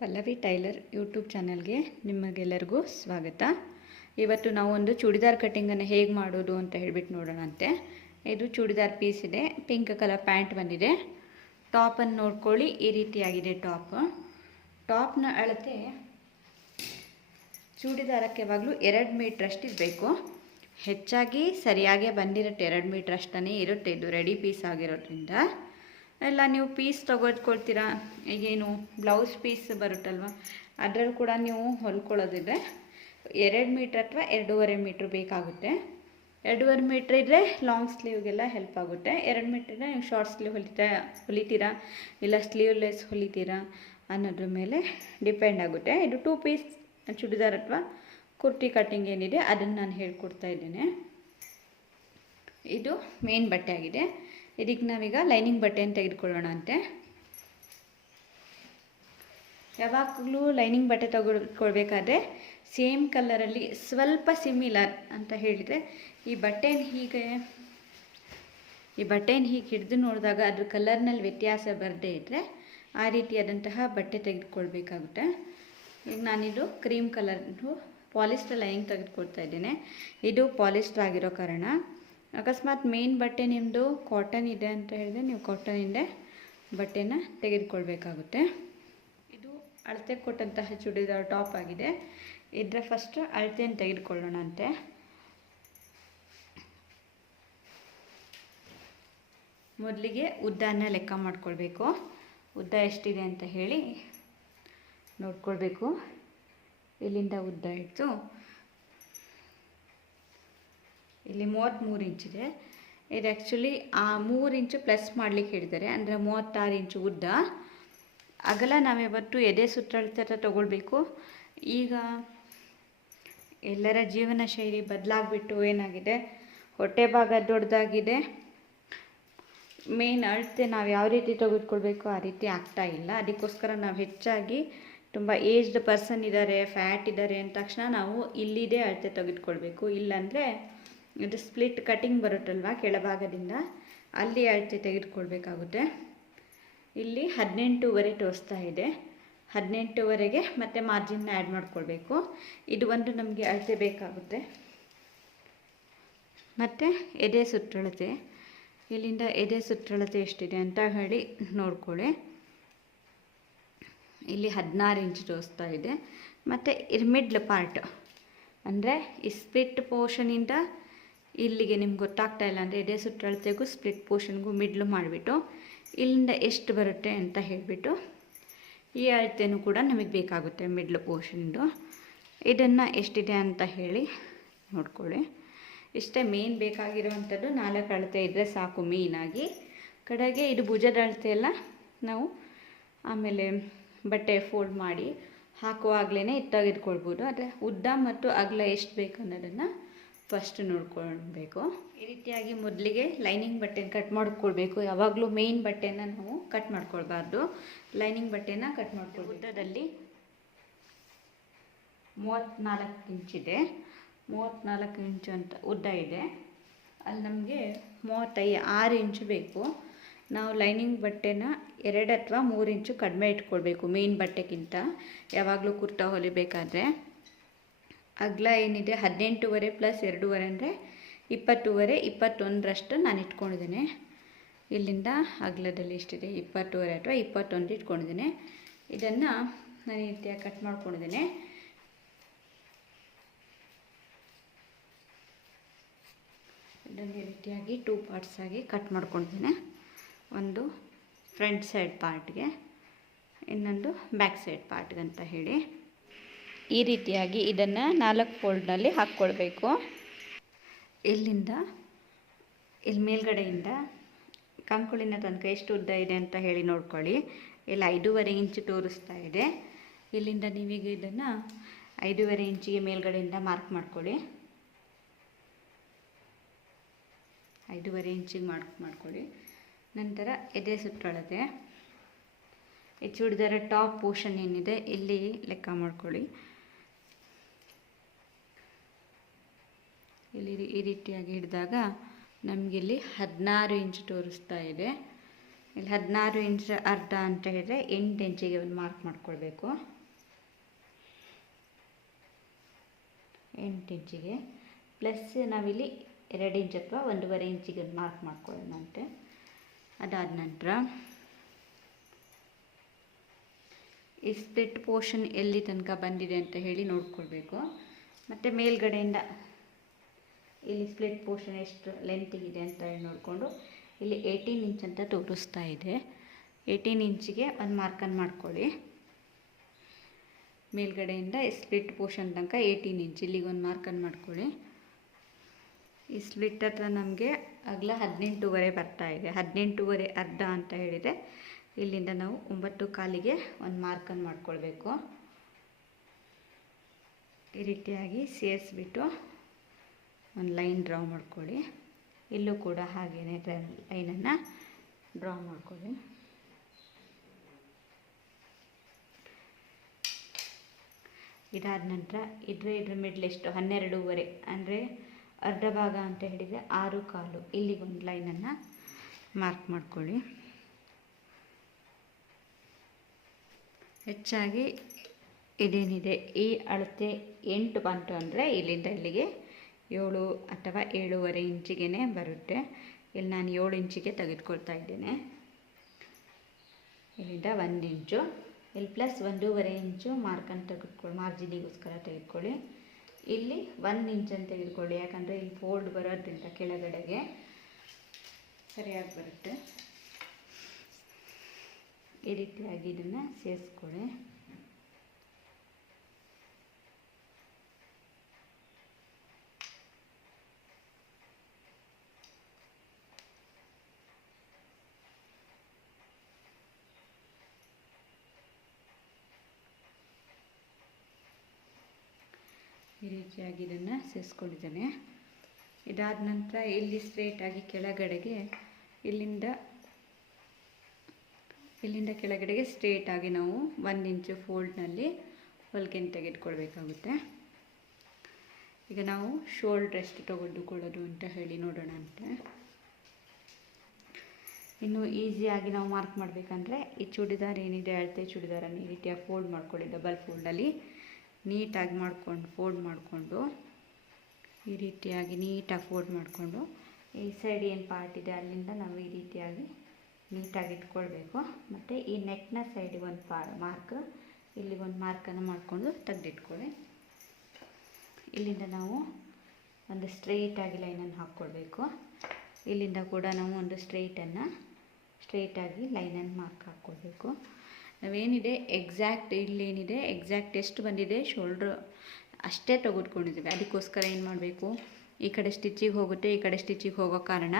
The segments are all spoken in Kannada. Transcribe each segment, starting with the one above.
ಪಲ್ಲವಿ ಟೈಲರ್ ಯೂಟ್ಯೂಬ್ ಚಾನಲ್ಗೆ ನಿಮಗೆಲ್ಲರಿಗೂ ಸ್ವಾಗತ. ಇವತ್ತು ನಾವು ಒಂದು ಚೂಡಿದಾರ್ ಕಟ್ಟಿಂಗನ್ನು ಹೇಗೆ ಮಾಡೋದು ಅಂತ ಹೇಳ್ಬಿಟ್ಟು ನೋಡೋಣಂತೆ. ಇದು ಚೂಡಿದಾರ್ ಪೀಸ್ ಇದೆ ಪಿಂಕ್ ಕಲರ್ ಪ್ಯಾಂಟ್ ಬಂದಿದೆ. ಟಾಪನ್ನು ನೋಡ್ಕೊಳ್ಳಿ, ಈ ರೀತಿಯಾಗಿದೆ ಟಾಪ್ ಟಾಪ್ನ ಅಳತೆ ಚೂಡಿದಾರಕ್ಕೆ ಯಾವಾಗಲೂ ಎರಡು ಮೀಟ್ರಷ್ಟು ಇರಬೇಕು. ಹೆಚ್ಚಾಗಿ ಸರಿಯಾಗೇ ಬಂದಿರುತ್ತೆ ಎರಡು ಮೀಟ್ರ್ ಅಷ್ಟೇ ಇರುತ್ತೆ, ಇದು ರೆಡಿ ಪೀಸ್ ಆಗಿರೋದ್ರಿಂದ. ಎಲ್ಲ ನೀವು ಪೀಸ್ ತೆಗೆದುಕೊಳ್ತೀರಾ ಈಗೇನು ಬ್ಲೌಸ್ ಪೀಸ್ ಬರುತ್ತಲ್ವ? ಅದರಲ್ಲಿ ಕೂಡ ನೀವು ಹೊಲ್ಕೊಳ್ಳೋದಿದ್ರೆ ಎರಡು ಮೀಟ್ರ್ ಅಥವಾ ಎರಡೂವರೆ ಮೀಟ್ರ್ ಬೇಕಾಗುತ್ತೆ. ಎರಡೂವರೆ ಮೀಟ್ರ್ ಇದ್ದರೆ ಲಾಂಗ್ ಸ್ಲೀವ್ಗೆಲ್ಲ ಹೆಲ್ಪ್ ಆಗುತ್ತೆ. ಎರಡು ಮೀಟ್ರ್ ಇದ್ದರೆ ನೀವು ಶಾರ್ಟ್ ಸ್ಲೀವ್ ಹೊಲಿತಾ, ಹೊಲಿತೀರಾ? ಇಲ್ಲ ಸ್ಲೀವ್ಲೆಸ್ ಹೊಲಿತೀರಾ? ಅನ್ನೋದ್ರ ಮೇಲೆ ಡಿಪೆಂಡ್ ಆಗುತ್ತೆ. ಇದು ಟೂ ಪೀಸ್ ಚೂಡಿದಾರ್ ಅಥವಾ ಕುರ್ತಿ ಕಟ್ಟಿಂಗ್ ಏನಿದೆ, ಅದನ್ನು ನಾನು ಹೇಳ್ಕೊಡ್ತಾ ಇದ್ದೇನೆ. ಇದು ಮೇನ್ ಬಟ್ಟೆ ಆಗಿದೆ ಇದಕ್ಕೆ ನಾವೀಗ ಲೈನಿಂಗ್ ಬಟ್ಟೆಯನ್ನು ತೆಗೆದುಕೊಳ್ಳೋಣ ಅಂತೆ ಯಾವಾಗಲೂ ಲೈನಿಂಗ್ ಬಟ್ಟೆ ತೆಗೆದುಕೊಳ್ಬೇಕಾದ್ರೆ ಸೇಮ್ ಕಲರಲ್ಲಿ ಸ್ವಲ್ಪ ಸಿಮಿಲರ್ ಅಂತ ಹೇಳಿದರೆ ಈ ಬಟ್ಟೆನ ಹೀಗೆ, ಈ ಬಟ್ಟೆನ ಹೀಗೆ ಹಿಡಿದು ನೋಡಿದಾಗ ಅದ್ರ ಕಲರ್ನಲ್ಲಿ ವ್ಯತ್ಯಾಸ ಬರದೇ ಇದ್ದರೆ ಆ ರೀತಿಯಾದಂತಹ ಬಟ್ಟೆ ತೆಗೆದುಕೊಳ್ಬೇಕಾಗುತ್ತೆ. ಈಗ ನಾನಿದು ಕ್ರೀಮ್ ಕಲರ್ ಪಾಲಿಸ್ಟರ್ ಲೈನಿಂಗ್ ತೆಗೆದುಕೊಳ್ತಾ ಇದ್ದೇನೆ. ಇದು ಪಾಲಿಸ್ಟರ್ ಆಗಿರೋ ಕಾರಣ. ಅಕಸ್ಮಾತ್ ಮೇನ್ ಬಟ್ಟೆ ನಿಮ್ಮದು ಕಾಟನ್ ಇದೆ ಅಂತ ಹೇಳಿದ್ರೆ ನೀವು ಕಾಟನಿಂದ ಬಟ್ಟೆನ ತೆಗೆದುಕೊಳ್ಬೇಕಾಗುತ್ತೆ. ಇದು ಅಳತೆ ಕೊಟ್ಟಂತಹ ಚೂಡಿದಾರ್ ಟಾಪ್ ಆಗಿದೆ. ಇದರ ಫಸ್ಟ್ ಅಳತೆಯನ್ನು ತೆಗೆದುಕೊಳ್ಳೋಣ ಅಂತೆ ಮೊದಲಿಗೆ ಉದ್ದನ ಲೆಕ್ಕ ಮಾಡ್ಕೊಳ್ಬೇಕು. ಉದ್ದ ಎಷ್ಟಿದೆ ಅಂತ ಹೇಳಿ ನೋಡ್ಕೊಳ್ಬೇಕು. ಇಲ್ಲಿಂದ ಉದ್ದ ಇಟ್ಟು ಇಲ್ಲಿ ಮೂವತ್ತ್ಮೂರು ಇಂಚಿದೆ ಇದು. ಆ್ಯಕ್ಚುಲಿ ಆ ಮೂರು ಇಂಚು ಪ್ಲಸ್ ಮಾಡಲಿಕ್ಕೆ ಹೇಳಿದ್ದಾರೆ. ಅಂದರೆ ಮೂವತ್ತಾರು ಇಂಚು ಉದ್ದ. ಅಗಲ ನಾವಿವತ್ತು ಎದೆ ಸುತ್ತಳತೆ ತಗೊಳ್ಬೇಕು. ಈಗ ಎಲ್ಲರ ಜೀವನ ಶೈಲಿ ಬದಲಾಗ್ಬಿಟ್ಟು ಏನಾಗಿದೆ? ಹೊಟ್ಟೆ ಭಾಗ ದೊಡ್ಡದಾಗಿದೆ. ಮೇನ್ ಅಳತೆ ನಾವು ಯಾವ ರೀತಿ ತೆಗೆದುಕೊಳ್ಬೇಕು ಆ ರೀತಿ ಆಗ್ತಾ ಇಲ್ಲ. ಅದಕ್ಕೋಸ್ಕರ ನಾವು ಹೆಚ್ಚಾಗಿ ತುಂಬ ಏಜ್ಡ್ ಪರ್ಸನ್ ಇದ್ದಾರೆ ಫ್ಯಾಟ್ ಇದ್ದಾರೆ ಅಂದ ತಕ್ಷಣ ನಾವು ಇಲ್ಲಿದೆ ಅಳತೆ ತೆಗೆದುಕೊಳ್ಬೇಕು. ಇಲ್ಲಾಂದರೆ ಇದು ಸ್ಪ್ಲಿಟ್ ಕಟಿಂಗ್ ಬರುತ್ತಲ್ವ ಕೆಳಭಾಗದಿಂದ? ಅಲ್ಲಿ ಅಳತೆ ತೆಗೆದುಕೊಳ್ಬೇಕಾಗುತ್ತೆ. ಇಲ್ಲಿ ಹದಿನೆಂಟೂವರೆ ತೋರಿಸ್ತಾ ಇದೆ. ಹದಿನೆಂಟುವರೆಗೆ ಮತ್ತೆ ಮಾರ್ಜಿನ್ನ ಆ್ಯಡ್ ಮಾಡಿಕೊಳ್ಬೇಕು. ಇದು ಒಂದು ನಮಗೆ ಅಳತೆ ಬೇಕಾಗುತ್ತೆ. ಮತ್ತು ಎದೆ ಸುತ್ತಳತೆ. ಇಲ್ಲಿಂದ ಎದೆ ಸುತ್ತಳತೆ ಎಷ್ಟಿದೆ ಅಂತ ಹೇಳಿ ನೋಡ್ಕೊಳ್ಳಿ. ಇಲ್ಲಿ ಹದಿನಾರು ಇಂಚ್ ತೋರಿಸ್ತಾ ಇದೆ. ಮತ್ತು ಇರ್ಮಿಡ್ಲ್ ಮಿಡ್ಲ್ ಪಾರ್ಟ್ ಅಂದರೆ ಈ ಪೋರ್ಷನಿಂದ ಇಲ್ಲಿಗೆ ನಿಮ್ಗೆ ಗೊತ್ತಾಗ್ತಾ ಇಲ್ಲ ಅಂದರೆ ಎದೆ ಸುತ್ತಳತೆಗೂ ಸ್ಪ್ಲಿಟ್ ಪೋರ್ಷನ್ಗೂ ಮಿಡ್ಲು ಮಾಡಿಬಿಟ್ಟು ಇಲ್ಲಿಂದ ಎಷ್ಟು ಬರುತ್ತೆ ಅಂತ ಹೇಳಿಬಿಟ್ಟು ಈ ಅಳತೆಯೂ ಕೂಡ ನಮಗೆ ಬೇಕಾಗುತ್ತೆ ಮಿಡ್ಲ್ ಪೋರ್ಷನ್ದು ಇದನ್ನು ಎಷ್ಟಿದೆ ಅಂತ ಹೇಳಿ ನೋಡ್ಕೊಳ್ಳಿ. ಇಷ್ಟೇ ಮೇನ್ ಬೇಕಾಗಿರುವಂಥದ್ದು ನಾಲ್ಕು ಅಳತೆ ಇದ್ದರೆ ಸಾಕು ಮೇಯ್ನಾಗಿ ಕಡೆಗೆ ಇದು ಭುಜದ ಅಳತೆ ಎಲ್ಲ ನಾವು ಆಮೇಲೆ ಬಟ್ಟೆ ಫೋಲ್ಡ್ ಮಾಡಿ ಹಾಕುವಾಗಲೇ ತೆಗೆದುಕೊಳ್ಬೋದು. ಆದರೆ ಉದ್ದ ಮತ್ತು ಅಗಲ ಎಷ್ಟು ಬೇಕು ಅನ್ನೋದನ್ನು ಫಸ್ಟ್ ನೋಡ್ಕೊಳ್ಬೇಕು. ಈ ರೀತಿಯಾಗಿ ಮೊದಲಿಗೆ ಲೈನಿಂಗ್ ಬಟ್ಟೆನ ಕಟ್ ಮಾಡ್ಕೊಳ್ಬೇಕು. ಯಾವಾಗಲೂ ಮೇಯ್ನ್ ಬಟ್ಟೆನ ನಾವು ಕಟ್ ಮಾಡ್ಕೊಳ್ಬಾರ್ದು. ಲೈನಿಂಗ್ ಬಟ್ಟೆನ ಕಟ್ ಮಾಡ್ಕೊಳ್ಬೇಕು. ಉದ್ದದಲ್ಲಿ ಮೂವತ್ತ್ನಾಲ್ಕು ಇಂಚಿದೆ ಮೂವತ್ತ್ನಾಲ್ಕು ಇಂಚು ಅಂತ ಉದ್ದ ಇದೆ. ಅಲ್ಲಿ ನಮಗೆ ಮೂವತ್ತೈ, ಆರು ಇಂಚು ಬೇಕು. ನಾವು ಲೈನಿಂಗ್ ಬಟ್ಟೆನ ಎರಡು ಅಥವಾ ಮೂರು ಇಂಚು ಕಡಿಮೆ ಇಟ್ಕೊಳ್ಬೇಕು ಮೇನ್ ಬಟ್ಟೆಗಿಂತ. ಯಾವಾಗಲೂ ಕುರ್ತಾ ಹೊಲಿಬೇಕಾದ್ರೆ. ಅಗಲ ಏನಿದೆ? ಹದಿನೆಂಟೂವರೆ ಪ್ಲಸ್ ಎರಡೂವರೆ ಅಂದರೆ ಇಪ್ಪತ್ತೂವರೆ, ಇಪ್ಪತ್ತೊಂದರಷ್ಟು ನಾನು ಇಟ್ಕೊಂಡಿದ್ದೀನಿ. ಇಲ್ಲಿಂದ ಅಗಲದಲ್ಲಿ ಎಷ್ಟಿದೆ? ಇಪ್ಪತ್ತೂವರೆ ಅಥವಾ ಇಪ್ಪತ್ತೊಂದು ಇಟ್ಕೊಂಡಿದ್ದೀನಿ. ಇದನ್ನು ನಾನು ಈ ರೀತಿಯಾಗಿ ಕಟ್ ಮಾಡ್ಕೊಂಡಿದ್ದೀನಿ. ಇದನ್ನು ಈ ರೀತಿಯಾಗಿ ಟೂ ಪಾರ್ಟ್ಸ್ ಆಗಿ ಕಟ್ ಮಾಡ್ಕೊಂಡಿದ್ದೀನಿ. ಒಂದು ಫ್ರಂಟ್ ಸೈಡ್ ಪಾರ್ಟ್ಗೆ ಇನ್ನೊಂದು ಬ್ಯಾಕ್ ಸೈಡ್ ಪಾರ್ಟ್ಗೆ ಅಂತ ಹೇಳಿ. ಈ ರೀತಿಯಾಗಿ ಇದನ್ನು ನಾಲ್ಕು ಫೋಲ್ಡ್ನಲ್ಲಿ ಹಾಕ್ಕೊಳ್ಬೇಕು. ಇಲ್ಲಿಂದ, ಇಲ್ಲಿ ಮೇಲ್ಗಡೆಯಿಂದ ಕಂಕುಳಿನ ತನಕ ಎಷ್ಟು ಉದ್ದ ಇದೆ ಅಂತ ಹೇಳಿ ನೋಡ್ಕೊಳ್ಳಿ. ಇಲ್ಲಿ ಐದೂವರೆ ಇಂಚು ತೋರಿಸ್ತಾ ಇದೆ. ಇಲ್ಲಿಂದ ನೀವೀಗ ಇದನ್ನು ಐದೂವರೆ ಇಂಚಿಗೆ ಮೇಲ್ಗಡೆಯಿಂದ ಮಾರ್ಕ್ ಮಾಡ್ಕೊಳ್ಳಿ. ಐದೂವರೆ ಇಂಚಿಗೆ ಮಾರ್ಕ್ ಮಾಡ್ಕೊಳ್ಳಿ. ನಂತರ ಎದೆ ಸುತ್ತಳತೆ. ಈ ಚೂಡಿದಾರ ಟಾಪ್ ಪೋರ್ಷನ್ ಏನಿದೆ ಇಲ್ಲಿ ಲೆಕ್ಕ ಮಾಡ್ಕೊಳ್ಳಿ. ಇಲ್ಲಿ ಈ ರೀತಿಯಾಗಿ ಹಿಡಿದಾಗ ನಮಗಿಲ್ಲಿ ಹದಿನಾರು ಇಂಚ್ ತೋರಿಸ್ತಾ ಇದೆ. ಇಲ್ಲಿ ಹದಿನಾರು ಇಂಚ್ ಅರ್ಧ ಅಂತ ಹೇಳಿದರೆ ಎಂಟು ಇಂಚಿಗೆ ಒಂದು ಮಾರ್ಕ್ ಮಾಡ್ಕೊಳ್ಬೇಕು. ಎಂಟು ಇಂಚಿಗೆ. ಪ್ಲಸ್ ನಾವಿಲ್ಲಿ ಎರಡು ಇಂಚ್ ಅಥವಾ ಒಂದೂವರೆ ಇಂಚಿಗೆ ಒಂದು ಮಾರ್ಕ್ ಮಾಡ್ಕೊಳ್ಳೋಣಂತೆ ಅದಾದ ನಂತರ ಈ ಸ್ಪ್ಲಿಟ್ ಪೋರ್ಷನ್ ಎಲ್ಲಿ ತನಕ ಬಂದಿದೆ ಅಂತ ಹೇಳಿ ನೋಡ್ಕೊಳ್ಬೇಕು. ಮತ್ತು ಮೇಲ್ಗಡೆಯಿಂದ ಇಲ್ಲಿ ಸ್ಪ್ಲಿಟ್ ಪೋರ್ಷನ್ ಎಷ್ಟು ಲೆಂತಿಗಿದೆ ಅಂತ ಹೇಳಿ ನೋಡಿಕೊಂಡು ಇಲ್ಲಿ ಏಯ್ಟೀನ್ ಇಂಚ್ ಅಂತ ತೋರಿಸ್ತಾ ಇದೆ. ಏಯ್ಟೀನ್ ಇಂಚಿಗೆ ಒಂದು ಮಾರ್ಕನ್ನು ಮಾಡ್ಕೊಳ್ಳಿ. ಮೇಲ್ಗಡೆಯಿಂದ ಸ್ಪ್ಲಿಟ್ ಪೋರ್ಷನ್ ತನಕ ಏಯ್ಟೀನ್ ಇಂಚ್ ಇಲ್ಲಿಗೆ ಒಂದು ಮಾರ್ಕನ್ನು ಮಾಡ್ಕೊಳ್ಳಿ. ಈ ಸ್ಪ್ಲಿಟ್ ಹತ್ರ ನಮಗೆ ಅಗಲ ಹದಿನೆಂಟೂವರೆ ಬರ್ತಾ ಇದೆ. ಹದಿನೆಂಟೂವರೆ ಅರ್ಧ ಅಂತ ಹೇಳಿದೆ ಇಲ್ಲಿಂದ ನಾವು ಒಂಬತ್ತು ಕಾಲಿಗೆ ಒಂದು ಮಾರ್ಕನ್ನು ಮಾಡ್ಕೊಳ್ಬೇಕು. ಈ ರೀತಿಯಾಗಿ ಸೇರಿಸ್ಬಿಟ್ಟು ಒಂದು ಲೈನ್ ಡ್ರಾ ಮಾಡ್ಕೊಳ್ಳಿ. ಇಲ್ಲೂ ಕೂಡ ಹಾಗೆಯೇ ಲೈನನ್ನು ಡ್ರಾ ಮಾಡ್ಕೊಳ್ಳಿ. ಇದಾದ ನಂತರ ಇದ್ರ ಇದ್ರ ಮಿಡ್ಲ್ ಎಷ್ಟು? ಹನ್ನೆರಡೂವರೆ. ಅಂದರೆ ಅರ್ಧ ಭಾಗ ಅಂತ ಹೇಳಿದರೆ ಆರು ಕಾಲು. ಇಲ್ಲಿಗೊಂದು ಲೈನನ್ನು ಮಾರ್ಕ್ ಮಾಡ್ಕೊಳ್ಳಿ. ಹೆಚ್ಚಾಗಿ ಇದೇನಿದೆ? ಈ ಅಳತೆ ಎಂಟು ಬಂತು ಅಂದರೆ ಇಲ್ಲಿಂದ ಇಲ್ಲಿಗೆ ಏಳು ಅಥವಾ ಏಳೂವರೆ ಇಂಚಿಗೆ ಬರುತ್ತೆ. ಇಲ್ಲಿ ನಾನು ಏಳು ಇಂಚಿಗೆ ತೆಗೆದುಕೊಳ್ತಾ ಇದ್ದೇನೆ. ಇಲ್ಲಿಂದ ಒಂದು ಇಂಚು. ಇಲ್ಲಿ ಪ್ಲಸ್ ಒಂದೂವರೆ ಇಂಚು ಮಾರ್ಕನ್ನು ತೆಗೆದುಕೊಳ್ಳಿ ಮಾರ್ಜಿನಿಗೋಸ್ಕರ ತೆಗೆದುಕೊಳ್ಳಿ. ಇಲ್ಲಿ ಒಂದು ಇಂಚನ್ನು ತೆಗೆದುಕೊಳ್ಳಿ. ಯಾಕಂದರೆ ಇಲ್ಲಿ ಫೋಲ್ಡ್ ಬರೋದ್ರಿಂದ ಕೆಳಗಡೆಗೆ ಸರಿಯಾಗಿ ಬರುತ್ತೆ. ಈ ರೀತಿಯಾಗಿ ಇದನ್ನು ಸೇರಿಸ್ಕೊಳ್ಳಿ. ಈ ರೀತಿಯಾಗಿ ಇದನ್ನು ಸೇರಿಸ್ಕೊಂಡಿದ್ದೇನೆ. ಇದಾದ ನಂತರ ಇಲ್ಲಿ ಸ್ಟ್ರೇಟಾಗಿ ಕೆಳಗಡೆಗೆ ಇಲ್ಲಿಂದ ಇಲ್ಲಿಂದ ಕೆಳಗಡೆಗೆ ಸ್ಟ್ರೇಟಾಗಿ ನಾವು ಒಂದು ಇಂಚು ಫೋಲ್ಡ್ನಲ್ಲಿ ಹೊಲ್ಗೆನ ತೆಗೆದುಕೊಳ್ಬೇಕಾಗುತ್ತೆ. ಈಗ ನಾವು ಶೋಲ್ಡ್ರ್ ಎಷ್ಟು ತೊಗೊಂಡುಕೊಳ್ಳೋದು ಅಂತ ಹೇಳಿ ನೋಡೋಣ ಅಂತ. ಇನ್ನು ಈಸಿಯಾಗಿ ನಾವು ಮಾರ್ಕ್ ಮಾಡಬೇಕಂದ್ರೆ ಈ ಚೂಡಿದಾರ್ ಏನಿದೆ, ಅಳತೆ ಚೂಡಿದಾರನ್ನು ಈ ರೀತಿಯಾಗಿ ಫೋಲ್ಡ್ ಮಾಡ್ಕೊಳ್ಳಿ ಡಬಲ್ ಫೋಲ್ಡಲ್ಲಿ ನೀಟಾಗಿ ಮಾಡ್ಕೊಂಡು ಫೋಲ್ಡ್ ಮಾಡಿಕೊಂಡು, ಈ ರೀತಿಯಾಗಿ ನೀಟಾಗಿ ಫೋಲ್ಡ್ ಮಾಡಿಕೊಂಡು, ಈ ಸೈಡ್ ಏನು ಪಾರ್ಟ್ ಇದೆ ಅಲ್ಲಿಂದ ನಾವು ಈ ರೀತಿಯಾಗಿ ನೀಟಾಗಿ ಇಟ್ಕೊಳ್ಬೇಕು. ಮತ್ತು ಈ ನೆಕ್ನ ಸೈಡಿಗೆ ಒಂದು ಪಾ ಮಾರ್ಕ್ ಇಲ್ಲಿ ಒಂದು ಮಾರ್ಕನ್ನು ಮಾಡಿಕೊಂಡು ತೆಗೆದಿಟ್ಕೊಳ್ಳಿ. ಇಲ್ಲಿಂದ ನಾವು ಒಂದು ಸ್ಟ್ರೈಟಾಗಿ ಲೈನನ್ನು ಹಾಕ್ಕೊಳ್ಬೇಕು. ಇಲ್ಲಿಂದ ಕೂಡ ನಾವು ಒಂದು ಸ್ಟ್ರೈಟನ್ನು ಸ್ಟ್ರೈಟಾಗಿ ಲೈನನ್ನು ಮಾರ್ಕ್ ಹಾಕ್ಕೊಳ್ಬೇಕು. ನಾವೇನಿದೆ? ಎಕ್ಸಾಕ್ಟ್ ಇಲ್ಲೇನಿದೆ? ಎಕ್ಸಾಕ್ಟ್ ಎಷ್ಟು ಬಂದಿದೆ. ಶೋಲ್ಡ್ರ್ ಅಷ್ಟೇ ತೆಗೆದುಕೊಂಡಿದ್ದೀವಿ. ಅದಕ್ಕೋಸ್ಕರ ಏನು ಮಾಡಬೇಕು? ಈ ಕಡೆ ಸ್ಟಿಚಿಗೆ ಹೋಗುತ್ತೆ, ಈ ಕಡೆ ಸ್ಟಿಚ್ಚಿಗೆ ಹೋಗೋ ಕಾರಣ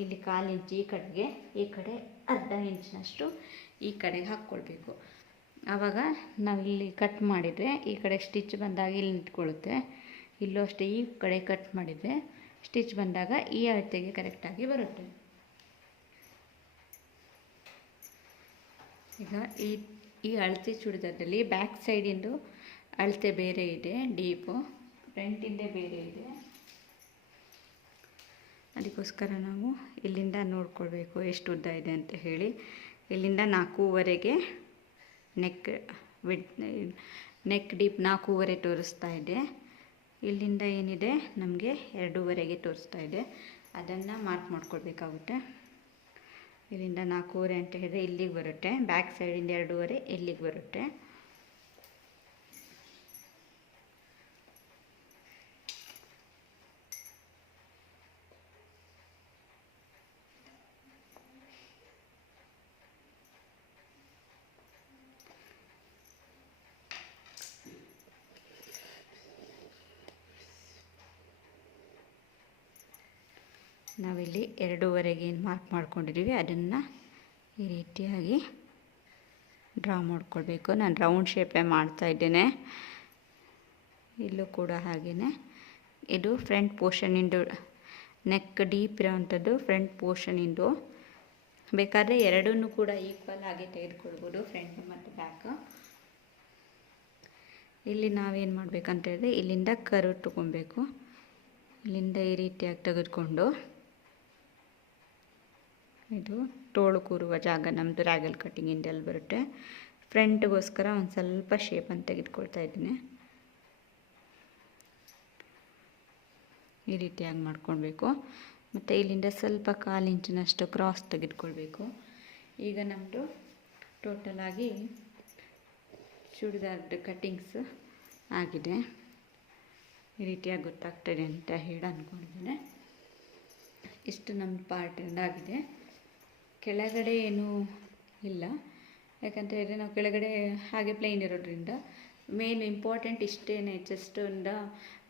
ಇಲ್ಲಿ ಕಾಲು ಇಂಚು ಈ ಕಡೆಗೆ, ಈ ಕಡೆ ಅರ್ಧ ಇಂಚಿನಷ್ಟು ಈ ಕಡೆಗೆ ಹಾಕ್ಕೊಳ್ಬೇಕು. ಆವಾಗ ನಾವಿಲ್ಲಿ ಕಟ್ ಮಾಡಿದರೆ ಈ ಕಡೆ ಸ್ಟಿಚ್ ಬಂದಾಗ ಇಲ್ಲಿ ನಿಂತ್ಕೊಳ್ಳುತ್ತೆ. ಇಲ್ಲೂ ಅಷ್ಟೇ ಈ ಕಡೆ ಕಟ್ ಮಾಡಿದರೆ ಸ್ಟಿಚ್ ಬಂದಾಗ ಈ ಅಳತೆಗೆ ಕರೆಕ್ಟಾಗಿ ಬರುತ್ತೆ. ಈಗ ಈ ಈ ಅಳತೆ ಚೂಡಿದಾರದಲ್ಲಿ ಬ್ಯಾಕ್ ಸೈಡಿಂದು ಅಳತೆ ಬೇರೆ ಇದೆ ಡೀಪು ಫ್ರಂಟಿಂದೇ ಬೇರೆ ಇದೆ. ಅದಕ್ಕೋಸ್ಕರ ನಾವು ಇಲ್ಲಿಂದ ನೋಡ್ಕೊಳ್ಬೇಕು ಎಷ್ಟು ಉದ್ದ ಇದೆ ಅಂತ ಹೇಳಿ. ಇಲ್ಲಿಂದ ನಾಲ್ಕೂವರೆಗೆ ನೆಕ್ ವಿಡ್ ನೆಕ್ ಡೀಪ್ ನಾಲ್ಕೂವರೆ ತೋರಿಸ್ತಾ ಇದೆ. ಇಲ್ಲಿಂದ ಏನಿದೆ? ನಮಗೆ ಎರಡೂವರೆಗೆ ತೋರಿಸ್ತಾ ಇದೆ. ಅದನ್ನು ಮಾರ್ಕ್ ಮಾಡ್ಕೊಳ್ಬೇಕಾಗುತ್ತೆ. ಇಲ್ಲಿಂದ ನಾಲ್ಕೂವರೆ ಅಂತ ಹೇಳಿದ್ರೆ ಇಲ್ಲಿಗೆ ಬರುತ್ತೆ. ಬ್ಯಾಕ್ ಸೈಡಿಂದ ಎರಡೂವರೆ ಇಲ್ಲಿಗೆ ಬರುತ್ತೆ. ನಾವಿಲ್ಲಿ ಎರಡೂವರೆಗೆ ಏನು ಮಾರ್ಕ್ ಮಾಡ್ಕೊಂಡಿದ್ದೀವಿ ಅದನ್ನು ಈ ರೀತಿಯಾಗಿ ಡ್ರಾ ಮಾಡ್ಕೊಳ್ಬೇಕು. ನಾನು ರೌಂಡ್ ಶೇಪೇ ಮಾಡ್ತಾ ಇದ್ದೇನೆ. ಇಲ್ಲೂ ಕೂಡ ಹಾಗೆಯೇ ಇದು ಫ್ರಂಟ್ ಪೋರ್ಷನಿಂದು ನೆಕ್ ಡೀಪ್ ಇರೋವಂಥದ್ದು ಫ್ರಂಟ್ ಪೋರ್ಷನಿಂದು ಬೇಕಾದರೆ ಎರಡನ್ನೂ ಕೂಡ ಈಕ್ವಲ್ ಆಗಿ ತೆಗೆದುಕೊಳ್ಬೋದು ಫ್ರಂಟ್ ಮತ್ತು ಬ್ಯಾಕ್ ಇಲ್ಲಿ ನಾವೇನು ಮಾಡಬೇಕಂತ ಹೇಳಿದ್ರೆ ಇಲ್ಲಿಂದ ಕರು ತಗೊಬೇಕು ಇಲ್ಲಿಂದ ಈ ರೀತಿಯಾಗಿ ತೆಗೆದುಕೊಂಡು. ಇದು ತೋಳು ಕೂರುವ ಜಾಗ ನಮ್ಮದು ರ್ಯಾಗಲ್ ಕಟ್ಟಿಂಗಿಂದೆಲ್ಲ ಬರುತ್ತೆ. ಫ್ರಂಟ್ಗೋಸ್ಕರ ಒಂದು ಸ್ವಲ್ಪ ಶೇಪನ್ನು ತೆಗೆದುಕೊಳ್ತಾ ಇದ್ದೀನಿ. ಈ ರೀತಿಯಾಗಿ ಮಾಡ್ಕೊಳ್ಬೇಕು. ಮತ್ತು ಇಲ್ಲಿಂದ ಸ್ವಲ್ಪ ಕಾಲು ಇಂಚಿನಷ್ಟು ಕ್ರಾಸ್ ತೆಗೆದುಕೊಳ್ಬೇಕು. ಈಗ ನಮ್ಮದು ಟೋಟಲಾಗಿ ಚೂಡಿದಾರ್ದು ಕಟ್ಟಿಂಗ್ಸ್ ಆಗಿದೆ. ಈ ರೀತಿಯಾಗಿ ಗೊತ್ತಾಗ್ತದೆ ಅಂತ ಹೇಳಿ ಅಂದ್ಕೊಂಡಿದ್ದೇನೆ ಇಷ್ಟು ನಮ್ಮ ಪಾರ್ಟ್ ಆಗಿದೆ. ಕೆಳಗಡೆ ಏನೂ ಇಲ್ಲ. ಯಾಕಂತ ಹೇಳಿದರೆ ನಾವು ಕೆಳಗಡೆ ಹಾಗೆ ಪ್ಲೇನ್ ಇರೋದ್ರಿಂದ ಮೇನ್ ಇಂಪಾರ್ಟೆಂಟ್ ಇಷ್ಟೇನೆ. ಚೆಸ್ಟಿಂದ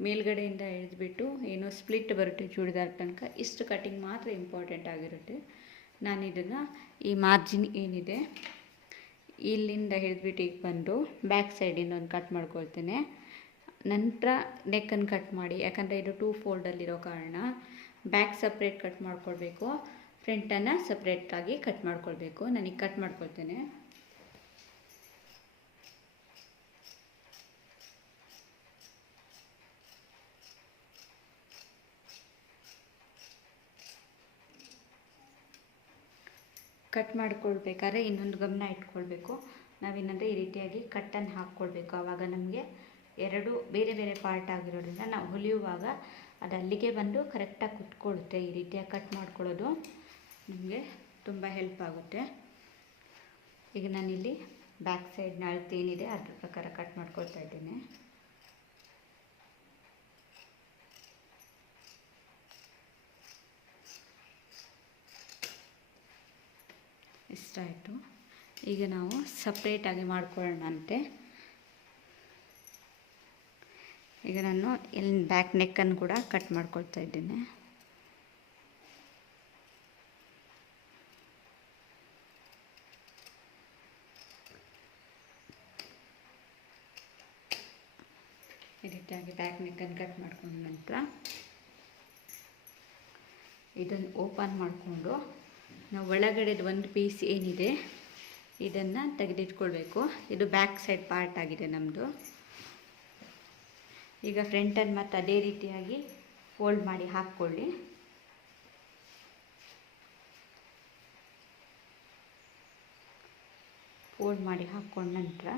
ಮೇಲ್ಗಡೆಯಿಂದ ಎಳೆದ್ಬಿಟ್ಟು ಏನೋ ಸ್ಪ್ಲಿಟ್ ಬರುತ್ತೆ ಚೂಡಿದಾರ್ ತನಕ. ಇಷ್ಟು ಕಟಿಂಗ್ ಮಾತ್ರ ಇಂಪಾರ್ಟೆಂಟ್ ಆಗಿರುತ್ತೆ. ನಾನು ಇದನ್ನು ಈ ಮಾರ್ಜಿನ್ ಏನಿದೆ, ಇಲ್ಲಿಂದ ಹಿಡಿದ್ಬಿಟ್ಟು ಈಗ ಬಂದು ಬ್ಯಾಕ್ ಸೈಡಿಂದ ಒಂದು ಕಟ್ ಮಾಡ್ಕೊಳ್ತೇನೆ. ನಂತರ ನೆಕ್ಕನ್ನು ಕಟ್ ಮಾಡಿ. ಯಾಕಂದರೆ ಇದು ಟೂ ಫೋಲ್ಡಲ್ಲಿರೋ ಕಾರಣ. ಬ್ಯಾಕ್ ಸಪ್ರೇಟ್ ಕಟ್ ಮಾಡ್ಕೊಳ್ಬೇಕು. ಫ್ರಂಟನ್ನು ಸಪ್ರೇಟಾಗಿ ಕಟ್ ಮಾಡ್ಕೊಳ್ಬೇಕು. ನನಗೆ ಕಟ್ ಮಾಡ್ಕೊಳ್ತೇನೆ. ಕಟ್ ಮಾಡ್ಕೊಳ್ಬೇಕಾದ್ರೆ ಇನ್ನೊಂದು ಗಮನ ಇಟ್ಕೊಳ್ಬೇಕು. ನಾವೇನಂದರೆ ಈ ರೀತಿಯಾಗಿ ಕಟ್ಟನ್ನು ಹಾಕ್ಕೊಳ್ಬೇಕು. ಆವಾಗ ನಮಗೆ ಎರಡು ಬೇರೆ ಬೇರೆ ಪಾರ್ಟ್ ಆಗಿರೋದ್ರಿಂದ ನಾವು ಹೊಲಿಯುವಾಗ ಅದು ಅಲ್ಲಿಗೆ ಬಂದು ಕರೆಕ್ಟಾಗಿ ಕುತ್ಕೊಳ್ಳುತ್ತೆ ಈ ರೀತಿಯಾಗಿ ಕಟ್ ಮಾಡ್ಕೊಳ್ಳೋದು. ನಮಗೆ ತುಂಬ ಹೆಲ್ಪ್ ಆಗುತ್ತೆ. ಈಗ ನಾನಿಲ್ಲಿ ಬ್ಯಾಕ್ ಸೈಡ್ನ ಅಳತೆ ಏನಿದೆ ಅದ್ರ ಪ್ರಕಾರ ಕಟ್ ಮಾಡ್ಕೊಳ್ತಾ ಇದ್ದೇನೆ. ಇಷ್ಟ ಆಯಿತು? ಈಗ ನಾವು ಸಪ್ರೇಟಾಗಿ ಮಾಡ್ಕೊಳ್ಳೋಣಂತೆ ಈಗ ನಾನು ಇಲ್ಲಿ ಬ್ಯಾಕ್ ನೆಕ್ಕನ್ನು ಕೂಡ ಕಟ್ ಮಾಡ್ಕೊಳ್ತಾ ಇದ್ದೇನೆ. ಈ ರೀತಿಯಾಗಿ ಬ್ಯಾಕ್ ನೆಕ್ಕನ್ನು ಕಟ್ ಮಾಡ್ಕೊಂಡ ನಂತರ ಇದನ್ನು ಓಪನ್ ಮಾಡಿಕೊಂಡು ನಾವು ಒಳಗಡೆದು ಒಂದು ಪೀಸ್ ಏನಿದೆ ಇದನ್ನು ತೆಗೆದಿಟ್ಕೊಳ್ಬೇಕು. ಇದು ಬ್ಯಾಕ್ ಸೈಡ್ ಪಾರ್ಟ್ ಆಗಿದೆ ನಮ್ಮದು ಈಗ ಫ್ರಂಟನ್ನು ಮತ್ತು ಅದೇ ರೀತಿಯಾಗಿ ಫೋಲ್ಡ್ ಮಾಡಿ ಹಾಕ್ಕೊಳ್ಳಿ. ಫೋಲ್ಡ್ ಮಾಡಿ ಹಾಕ್ಕೊಂಡ ನಂತರ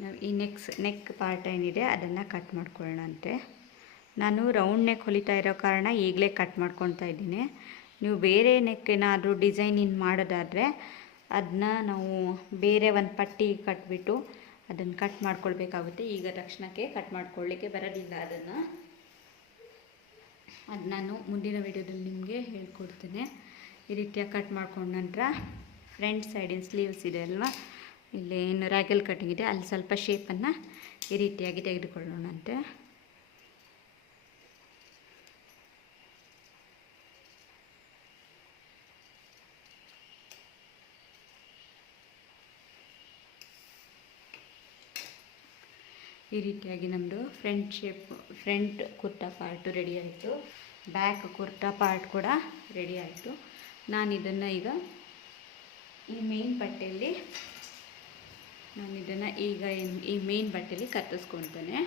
ನಾವು ಈ ನೆಕ್ಸ್ ನೆಕ್ ಪಾರ್ಟ್ ಏನಿದೆ ಅದನ್ನು ಕಟ್ ಮಾಡ್ಕೊಳ್ಳೋಣಂತೆ. ನಾನು ರೌಂಡ್ ನೆಕ್ ಹೊಲಿತಾ ಇರೋ ಕಾರಣ ಈಗಲೇ ಕಟ್ ಮಾಡ್ಕೊತಾ ಇದ್ದೀನಿ. ನೀವು ಬೇರೆ ನೆಕ್ ಏನಾದರೂ ಡಿಸೈನ್ ಇನ್ ಮಾಡೋದಾದರೆ ಅದನ್ನ ನಾವು ಬೇರೆ ಒಂದು ಪಟ್ಟಿ ಕಟ್ಬಿಟ್ಟು ಅದನ್ನು ಕಟ್ ಮಾಡ್ಕೊಳ್ಬೇಕಾಗುತ್ತೆ. ಈಗ ತಕ್ಷಣಕ್ಕೆ ಕಟ್ ಮಾಡ್ಕೊಳ್ಳಿಕ್ಕೆ ಬರೋದಿಲ್ಲ ಅದನ್ನು. ಅದು ನಾನು ಮುಂದಿನ ವೀಡಿಯೋದಲ್ಲಿ ನಿಮಗೆ ಹೇಳ್ಕೊಡ್ತೇನೆ. ಈ ರೀತಿಯಾಗಿ ಕಟ್ ಮಾಡ್ಕೊಂಡ ನಂತರ ಫ್ರಂಟ್ ಸೈಡಿನ ಸ್ಲೀವ್ಸ್ ಇದೆ ಅಲ್ವಾ? ಇಲ್ಲಿ ಏನು ರ್ಯಾಗಲ್ ಕಟ್ಟಿಂಗ್ ಇದೆ, ಅಲ್ಲಿ ಸ್ವಲ್ಪ ಶೇಪನ್ನು ಈ ರೀತಿಯಾಗಿ ತೆಗೆದುಕೊಳ್ಳೋಣಂತೆ ಈ ರೀತಿಯಾಗಿ ನಮ್ಮದು front shape front kurta part ready ಆಯಿತು. ಬ್ಯಾಕ್ ಕುರ್ತಾ ಪಾರ್ಟ್ ಕೂಡ ರೆಡಿ ಆಯಿತು. ನಾನು ಇದನ್ನು ಈಗ ಈ ಮೇನ್ ಬಟ್ಟೆಯಲ್ಲಿ ನಾನು ಇದನ್ನು ಈಗ ಈ ಮೇನ್ ಬಟ್ಟೆಲಿ ಕತ್ತರಿಸ್ಕೊಳ್ತೇನೆ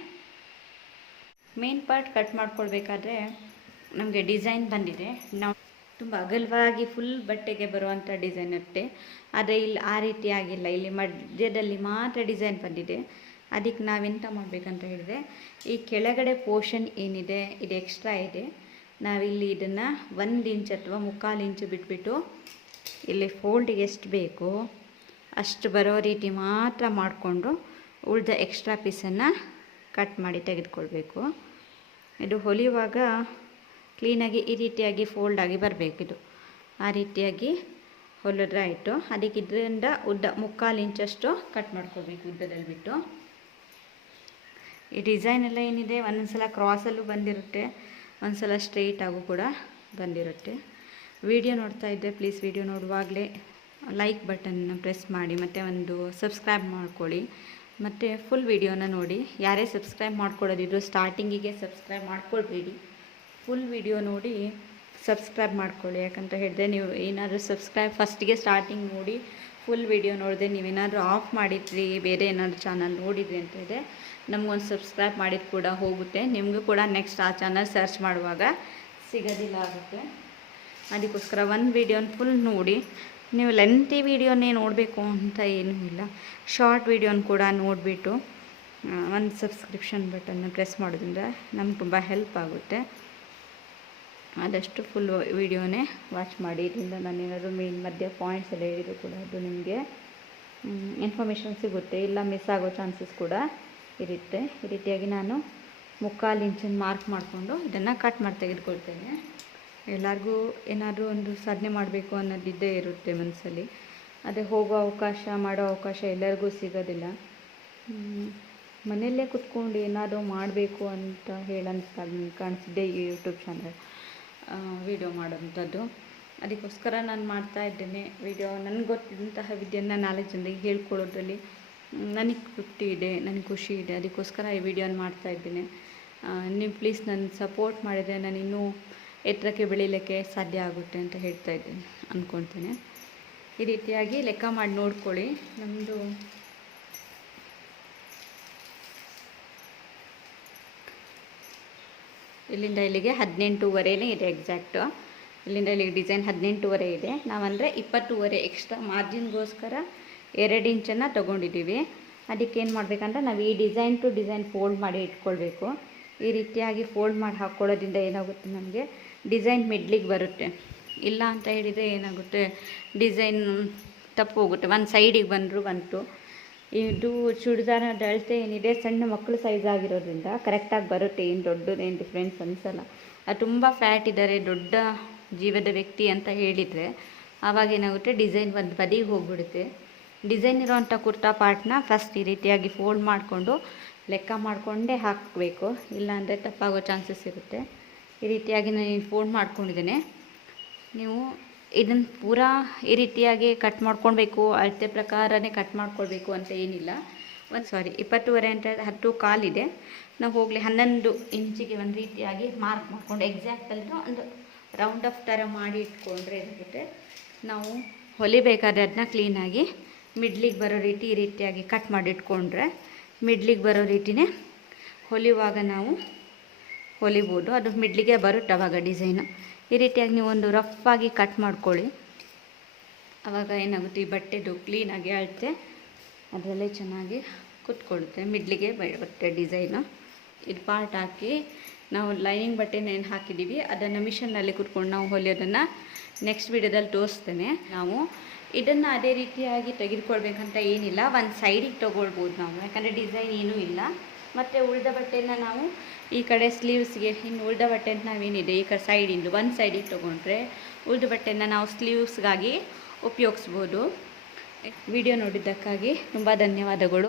ಮೇನ್ ಪಾರ್ಟ್ ಕಟ್ ಮಾಡ್ಕೊಳ್ಬೇಕಾದ್ರೆ ನಮಗೆ ಡಿಸೈನ್ ಬಂದಿದೆ. ನಾವು ತುಂಬ ಅಗಲವಾಗಿ ಫುಲ್ ಬಟ್ಟೆಗೆ ಬರುವಂಥ ಡಿಸೈನ್ ಇರುತ್ತೆ. ಆದರೆ ಇಲ್ಲಿ ಆ ರೀತಿ ಆಗಿಲ್ಲ. ಇಲ್ಲಿ ಮಧ್ಯದಲ್ಲಿ ಮಾತ್ರ ಡಿಸೈನ್ ಬಂದಿದೆ. ಅದಕ್ಕೆ ನಾವೆಂತ ಮಾಡಬೇಕಂತ ಹೇಳಿದ್ರೆ, ಈ ಕೆಳಗಡೆ ಪೋರ್ಷನ್ ಏನಿದೆ, ಇದು ಎಕ್ಸ್ಟ್ರಾ ಇದೆ. ನಾವಿಲ್ಲಿ ಇದನ್ನು ಒಂದು ಇಂಚ್ ಅಥವಾ ಮುಕ್ಕಾಲು ಇಂಚು ಬಿಟ್ಬಿಟ್ಟು ಇಲ್ಲಿ ಫೋಲ್ಡಿಗೆ ಎಷ್ಟು ಬೇಕು ಅಷ್ಟು ಬರೋ ರೀತಿ ಮಾತ್ರ ಮಾಡಿಕೊಂಡು ಉಳಿದ ಎಕ್ಸ್ಟ್ರಾ ಪೀಸನ್ನು ಕಟ್ ಮಾಡಿ ತೆಗೆದುಕೊಳ್ಬೇಕು. ಇದು ಹೊಲಿಯುವಾಗ ಕ್ಲೀನಾಗಿ ಈ ರೀತಿಯಾಗಿ ಫೋಲ್ಡ್ ಆಗಿ ಬರಬೇಕಿದು ಆ ರೀತಿಯಾಗಿ ಹೊಲಿದ್ರೆ ಆಯಿತು. ಅದಕ್ಕೆ ಇದರಿಂದ ಉದ್ದ ಮುಕ್ಕಾಲು ಇಂಚಷ್ಟು ಕಟ್ ಮಾಡ್ಕೋಬೇಕು ಉದ್ದದಲ್ಲಿ ಬಿಟ್ಟು. ಈ ಡಿಸೈನ್ ಎಲ್ಲ ಏನಿದೆ? ಒಂದೊಂದು ಸಲ ಕ್ರಾಸಲ್ಲೂ ಬಂದಿರುತ್ತೆ. ಒಂದು ಸಲ ಸ್ಟ್ರೈಟಾಗೂ ಕೂಡ ಬಂದಿರುತ್ತೆ. ವಿಡಿಯೋ ನೋಡ್ತಾ ಇದ್ದೆ ಪ್ಲೀಸ್ ವಿಡಿಯೋ ನೋಡುವಾಗಲೇ. ಲೈಕ್ ಬಟನ್ನ ಪ್ರೆಸ್ ಮಾಡಿ, ಮತ್ತು ಒಂದು ಸಬ್ಸ್ಕ್ರೈಬ್ ಮಾಡ್ಕೊಳ್ಳಿ. ಮತ್ತು ಫುಲ್ ವಿಡಿಯೋನ ನೋಡಿ. ಯಾರೇ ಸಬ್ಸ್ಕ್ರೈಬ್ ಮಾಡ್ಕೊಳ್ಳೋದಿದ್ರು ಸ್ಟಾರ್ಟಿಂಗಿಗೆ ಸಬ್ಸ್ಕ್ರೈಬ್ ಮಾಡ್ಕೊಳ್ಬೇಡಿ. ಫುಲ್ ವಿಡಿಯೋ ನೋಡಿ ಸಬ್ಸ್ಕ್ರೈಬ್ ಮಾಡ್ಕೊಳ್ಳಿ. ಯಾಕಂತ ಹೇಳಿದ್ರೆ ನೀವು ಏನಾದರೂ ಸಬ್ಸ್ಕ್ರೈಬ್ ಫಸ್ಟಿಗೆ ಸ್ಟಾರ್ಟಿಂಗ್ ನೋಡಿ ಫುಲ್ ವಿಡಿಯೋ ನೋಡಿದೆ ನೀವೇನಾದರೂ ಆಫ್ ಮಾಡಿದ್ರಿ, ಬೇರೆ ಏನಾದರೂ ಚಾನಲ್ ನೋಡಿದ್ರಿ ಅಂತ ಇದೆ ನಮಗೊಂದು ಸಬ್ಸ್ಕ್ರೈಬ್ ಮಾಡಿದ ಕೂಡ ಹೋಗುತ್ತೆ. ನಿಮಗೂ ಕೂಡ ನೆಕ್ಸ್ಟ್ ಆ ಚಾನಲ್ ಸರ್ಚ್ ಮಾಡುವಾಗ ಸಿಗೋದಿಲ್ಲ ಆಗುತ್ತೆ. ಅದಕ್ಕೋಸ್ಕರ ಒಂದು ವೀಡಿಯೋನ ಫುಲ್ ನೋಡಿ. ನೀವು ಲೆಂತಿ ವೀಡಿಯೋನೇ ನೋಡಬೇಕು ಅಂತ ಏನೂ ಇಲ್ಲ. ಶಾರ್ಟ್ ವೀಡಿಯೋನ ಕೂಡ ನೋಡಿಬಿಟ್ಟು ಒಂದು ಸಬ್ಸ್ಕ್ರಿಪ್ಷನ್ ಬಟನ್ನ ಪ್ರೆಸ್ ಮಾಡೋದ್ರಿಂದ ನಮ್ಗೆ ತುಂಬ ಹೆಲ್ಪ್ ಆಗುತ್ತೆ. ಆದಷ್ಟು ಫುಲ್ ವೀಡಿಯೋನೇ ವಾಚ್ ಮಾಡಿ. ಇದರಿಂದ ನಾನು ಏನಾದರೂ ಮೇನ್ ಮಧ್ಯೆ ಪಾಯಿಂಟ್ಸ್ ಎಲ್ಲ ಹೇಳಿದ್ರು ಕೂಡ ಅದು ನಿಮಗೆ ಇನ್ಫಾರ್ಮೇಷನ್ ಸಿಗುತ್ತೆ. ಇಲ್ಲ ಮಿಸ್ ಆಗೋ ಚಾನ್ಸಸ್ ಕೂಡ ಇರುತ್ತೆ. ಈ ರೀತಿಯಾಗಿ ನಾನು ಮುಕ್ಕಾಲು ಇಂಚನ್ನು ಮಾರ್ಕ್ ಮಾಡಿಕೊಂಡು ಇದನ್ನು ಕಟ್ ಮಾಡಿ ತೆಗೆದುಕೊಳ್ತೇನೆ. ಎಲ್ಲರಿಗೂ ಏನಾದರೂ ಒಂದು ಸಾಧನೆ ಮಾಡಬೇಕು ಅನ್ನೋದಿದ್ದೇ ಇರುತ್ತೆ ಮನಸ್ಸಲ್ಲಿ ಅದೇ ಹೋಗೋ ಅವಕಾಶ, ಮಾಡೋ ಅವಕಾಶ ಎಲ್ಲರಿಗೂ ಸಿಗೋದಿಲ್ಲ. ಮನೆಯಲ್ಲೇ ಕುತ್ಕೊಂಡು ಏನಾದರೂ ಮಾಡಬೇಕು ಅಂತ ಹೇಳ್ ಅನಿಸ್ತಾ ಕಾಣಿಸಿದ್ದೆ ಈ ಯೂಟ್ಯೂಬ್ ಚಾನಲ್ ವಿಡಿಯೋ ಮಾಡೋವಂಥದ್ದು. ಅದಕ್ಕೋಸ್ಕರ ನಾನು ಮಾಡ್ತಾ ಇದ್ದೇನೆ ವಿಡಿಯೋ ನನಗೆ ಗೊತ್ತಿದ್ದಂತಹ ವಿದ್ಯೆಯನ್ನು ನಾಲ್ಕು ಜನರಿಗೆ ಹೇಳ್ಕೊಳ್ಳೋದ್ರಲ್ಲಿ ನನಗೆ ತೃಪ್ತಿ ಇದೆ, ನನಗೆ ಖುಷಿ ಇದೆ. ಅದಕ್ಕೋಸ್ಕರ ಈ ವಿಡಿಯೋನ ಮಾಡ್ತಾ ಇದ್ದೇನೆ. ನೀವು ಪ್ಲೀಸ್ ನನ್ನ ಸಪೋರ್ಟ್ ಮಾಡಿದರೆ ನಾನು ಇನ್ನೂ ಎತ್ತರಕ್ಕೆ ಬೆಳೀಲಿಕ್ಕೆ ಸಾಧ್ಯ ಆಗುತ್ತೆ ಅಂತ ಹೇಳ್ತಾ ಇದ್ದೀನಿ ಅಂದ್ಕೊಳ್ತೇನೆ ಈ ರೀತಿಯಾಗಿ ಲೆಕ್ಕ ಮಾಡಿ ನೋಡ್ಕೊಳ್ಳಿ. ನಮ್ಮದು ಇಲ್ಲಿಂದ ಇಲ್ಲಿಗೆ ಹದಿನೆಂಟೂವರೆನೇ ಇದೆ ಎಕ್ಸಾಕ್ಟು ಇಲ್ಲಿಂದ ಇಲ್ಲಿಗೆ ಡಿಸೈನ್ ಹದಿನೆಂಟೂವರೆ ಇದೆ. ನಾವಂದರೆ ಇಪ್ಪತ್ತೂವರೆ ಎಕ್ಸ್ಟ್ರಾ ಮಾರ್ಜಿನ್ಗೋಸ್ಕರ ಎರಡು ಇಂಚನ್ನು ತೊಗೊಂಡಿದ್ದೀವಿ. ಅದಕ್ಕೆ ಏನು ಮಾಡಬೇಕಂದ್ರೆ ನಾವು ಈ ಡಿಸೈನ್ ಟು ಡಿಸೈನ್ ಫೋಲ್ಡ್ ಮಾಡಿ ಇಟ್ಕೊಳ್ಬೇಕು. ಈ ರೀತಿಯಾಗಿ ಫೋಲ್ಡ್ ಮಾಡಿ ಹಾಕ್ಕೊಳ್ಳೋದ್ರಿಂದ ಏನಾಗುತ್ತೆ ನಮಗೆ ಡಿಸೈನ್ ಮಿಡ್ಲಿಗೆ ಬರುತ್ತೆ. ಇಲ್ಲ ಅಂತ ಹೇಳಿದರೆ ಏನಾಗುತ್ತೆ, ಡಿಸೈನ್ ತಪ್ಪು ಹೋಗುತ್ತೆ. ಒಂದು ಸೈಡಿಗೆ ಬಂದರೂ ಬಂತು. ಇದು ಚೂಡಿದಾರ ಅಳತೆ ಏನಿದೆ, ಸಣ್ಣ ಮಕ್ಕಳು ಸೈಜ್ ಆಗಿರೋದ್ರಿಂದ ಕರೆಕ್ಟಾಗಿ ಬರುತ್ತೆ. ಏನು ದೊಡ್ಡದೇನು ಡಿಫ್ರೆನ್ಸ್ ಅನಿಸಲ್ಲ. ಅದು ತುಂಬ ಫ್ಯಾಟ್ ಇದ್ದಾರೆ, ದೊಡ್ಡ ಜೀವದ ವ್ಯಕ್ತಿ ಅಂತ ಹೇಳಿದರೆ ಆವಾಗ ಏನಾಗುತ್ತೆ, ಡಿಸೈನ್ ಒಂದು ಬದಿಗೆ ಹೋಗ್ಬಿಡುತ್ತೆ. ಡಿಸೈನ್ ಇರೋವಂಥ ಕುರ್ತಾ ಪಾರ್ಟ್ನ ಫಸ್ಟ್ ಈ ರೀತಿಯಾಗಿ ಫೋಲ್ಡ್ ಮಾಡಿಕೊಂಡು ಲೆಕ್ಕ ಮಾಡಿಕೊಂಡೇ ಹಾಕಬೇಕು. ಇಲ್ಲಾಂದರೆ ತಪ್ಪಾಗೋ ಚಾನ್ಸಸ್ ಇರುತ್ತೆ. ಈ ರೀತಿಯಾಗಿ ನಾನು ಫೋಲ್ಡ್ ಮಾಡ್ಕೊಂಡಿದ್ದೇನೆ. ನೀವು ಇದನ್ನು ಪೂರಾ ಈ ರೀತಿಯಾಗಿ ಕಟ್ ಮಾಡ್ಕೊಳ್ಬೇಕು, ಅಳತೆ ಪ್ರಕಾರನೇ ಕಟ್ ಮಾಡ್ಕೊಳ್ಬೇಕು ಅಂತ ಏನಿಲ್ಲ. ಒಂದು ಸಾರಿ ಇಪ್ಪತ್ತೂವರೆ ಅಂತ ಹತ್ತು ಕಾಲಿದೆ. ನಾವು ಹೋಗಲಿ, ಹನ್ನೊಂದು ಇಂಚಿಗೆ ಒಂದು ರೀತಿಯಾಗಿ ಮಾರ್ಕ್ ಮಾಡಿಕೊಂಡು ಎಕ್ಸಾಕ್ಟಲ್ಲಿ ಒಂದು ರೌಂಡ್ ಆಫ್ ಥರ ಮಾಡಿ ಇಟ್ಕೊಂಡ್ರೆ ಏನಾಗುತ್ತೆ? ನಾವು ಹೊಲಿಬೇಕಾದ್ರೆ ಅದನ್ನ ಕ್ಲೀನಾಗಿ ಮಿಡ್ಲಿಗೆ ಬರೋ ರೀತಿ ಈ ರೀತಿಯಾಗಿ ಕಟ್ ಮಾಡಿ ಇಟ್ಕೊಂಡ್ರೆ ಮಿಡ್ಲಿಗೆ ಬರೋ ರೀತಿನೇ ಹೊಲಿಯುವಾಗ ನಾವು ಹೊಲಿಬೋದು. ಅದು ಮಿಡ್ಲಿಗೆ ಬರುತ್ತೆ ಅವಾಗ ಡಿಸೈನು? ಈ ರೀತಿಯಾಗಿ ನೀವು ಒಂದು ರಫ್ ಆಗಿ ಕಟ್ ಮಾಡ್ಕೊಳ್ಳಿ. ಆವಾಗ ಏನಾಗುತ್ತೆ? ಈ ಬಟ್ಟೆದು ಕ್ಲೀನಾಗಿ ಅಳತೆ ಅದರಲ್ಲೇ ಚೆನ್ನಾಗಿ ಕುತ್ಕೊಳ್ಳುತ್ತೆ. ಮಿಡ್ಲಿಗೆ ಬರುತ್ತೆ ಡಿಸೈನು. ಇದು ಪಾರ್ಟ್ ಹಾಕಿ ನಾವು ಲೈನಿಂಗ್ ಬಟ್ಟೆನ ಏನು ಹಾಕಿದ್ದೀವಿ? ಅದನ್ನು ಮಿಷನ್ನಲ್ಲಿ ಕುತ್ಕೊಂಡು ನಾವು ಹೊಲಿಯೋದನ್ನು ನೆಕ್ಸ್ಟ್ ವಿಡಿಯೋದಲ್ಲಿ ತೋರಿಸ್ತೇನೆ. ನಾವು ಇದನ್ನು ಅದೇ ರೀತಿಯಾಗಿ ತೆಗೆದುಕೊಳ್ಬೇಕಂತ ಏನಿಲ್ಲ. ಒಂದು ಸೈಡಿಗೆ ತೊಗೊಳ್ಬೋದು ನಾವು. ಯಾಕಂದರೆ ಡಿಸೈನ್ ಏನೂ ಇಲ್ಲ. ಮತ್ತು ಉಳಿದ ಬಟ್ಟೆನ ನಾವು ಈ ಕಡೆ ಸ್ಲೀವ್ಸ್ಗೆ ಇನ್ನು ಉಳಿದ ಬಟ್ಟೆ ಅಂತ ನಾವೇನಿದೆ, ಈ ಕಡೆ ಸೈಡಿಂದು ಒಂದು ಸೈಡಿಗೆ ತೊಗೊಂಡ್ರೆ ಉಳಿದ ಬಟ್ಟೆನ ನಾವು ಸ್ಲೀವ್ಸ್ಗಾಗಿ ಉಪಯೋಗಿಸ್ಬೋದು. ವಿಡಿಯೋ ನೋಡಿದ್ದಕ್ಕಾಗಿ ತುಂಬ ಧನ್ಯವಾದಗಳು.